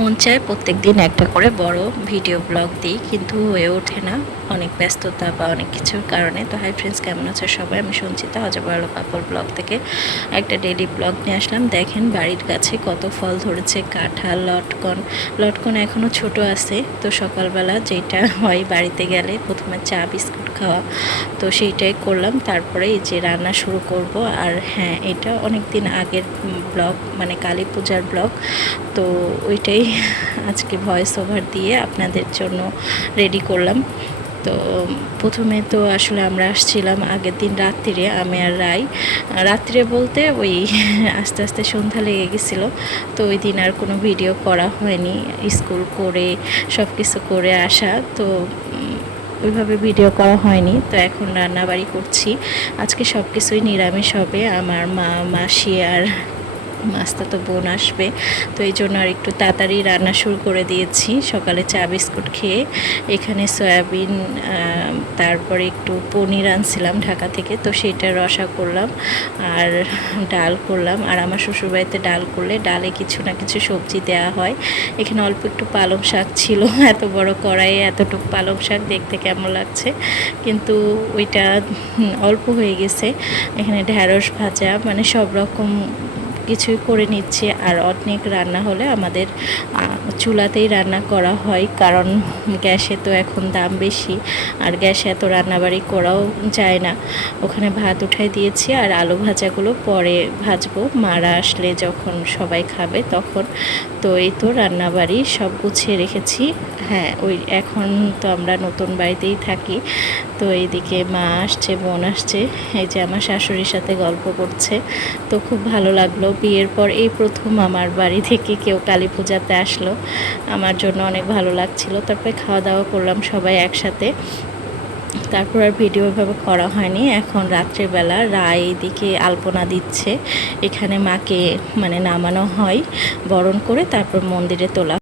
মন চায় প্রত্যেকদিন একটা করে বড় ভিডিও ব্লগ দিই, কিন্তু হয়ে ওঠে না অনেক ব্যস্ততা বা অনেক কিছুর কারণে। তো হাই ফ্রেন্ডস, কেমন আছে সবাই? আমি সঞ্চিতা অজবরল কাপল ব্লগ থেকে একটা ডেইলি ব্লগ নিয়ে আসলাম। দেখেন বাড়ির কাছে কত ফল ধরেছে, কাঁঠাল, লটকন এখনও ছোট আছে। তো সকালবেলা যেটা হয় বাড়িতে গেলে প্রথমে চা বিস্কুট খাওয়া, তো সেইটাই করলাম। তারপরে এই যে রান্না শুরু করব। আর হ্যাঁ, এটা অনেক দিন আগের ব্লগ, মানে কালী পূজার ব্লগ। তো ওইটাই আজকে ভয়েস ওভার দিয়ে আপনাদের জন্য রেডি করলাম। তো প্রথমে তো আসলে আমরা আসছিলাম আগের দিন রাত্রিরে, আমি আর রাই। রাত্রিরে বলতে ওই আস্তে আস্তে সন্ধ্যা লেগে গেছিলো। তো ওই দিন আর কোনো ভিডিও করা হয়নি, স্কুল করে সব কিছু করে আসা, তো ওইভাবে ভিডিও করা হয়নি। তো এখন রান্নাবাড়ি করছি। আজকে সব কিছুই নিরামিষ হবে। আমার মা, মাসি আর মাস্তাতো বোন আসবে, তো এই জন্য আর একটু তাড়াতাড়ি রান্না শুরু করে দিয়েছি। সকালে চা বিস্কুট খেয়ে এখানে সয়াবিন, তারপরে একটু পনির আনছিলাম ঢাকা থেকে, তো সেইটা রসা করলাম আর ডাল করলাম। আর আমার শ্বশুরবাড়িতে ডাল করলে ডালে কিছু না কিছু সবজি দেওয়া হয়। এখানে অল্প একটু পালং শাক ছিল, এত বড় কড়াইয়ে এতটুকু পালং শাক দেখতে কেমন লাগছে, কিন্তু ওইটা অল্প হয়ে গেছে। এখানে ঢ্যাঁড়স ভাজা, মানে সব রকম কিছুই করে নিচ্ছে। আর অনেক রান্না হলে আমাদের চুলাতেই রান্না করা হয়, কারণ গ্যাসে তো এখন দাম বেশি, আর গ্যাসে এত রান্নাবাড়ি করাও যায় না। ওখানে ভাত উঠাই দিয়েছি, আর আলু ভাজাগুলো পরে ভাজবো, মারা আসলে যখন সবাই খাবে তখন। তো এই তো রান্নাবাড়ি সব গুছিয়ে রেখেছি। হ্যাঁ, ওই এখন তো আমরা নতুন বাড়িতেই থাকি। তো এইদিকে মা আসছে, বোন আসছে, এই যে আমার শাশুড়ির সাথে গল্প করছে। তো খুব ভালো লাগলো, বিয়ের পর এই প্রথম আমার বাড়ি থেকে কেউ কালী পূজাতে আসলো, আমার জন্য অনেক ভালো লাগছিল। তারপরে খাওয়া দাওয়া করলাম সবাই একসাথে। তারপর আর ভিডিও এভাবে করা হয়নি। এখন রাত্রেবেলা রায় এদিকে আলপনা দিচ্ছে। এখানে মাকে মানে নামানো হয় বরণ করে, তারপর মন্দিরে তোলা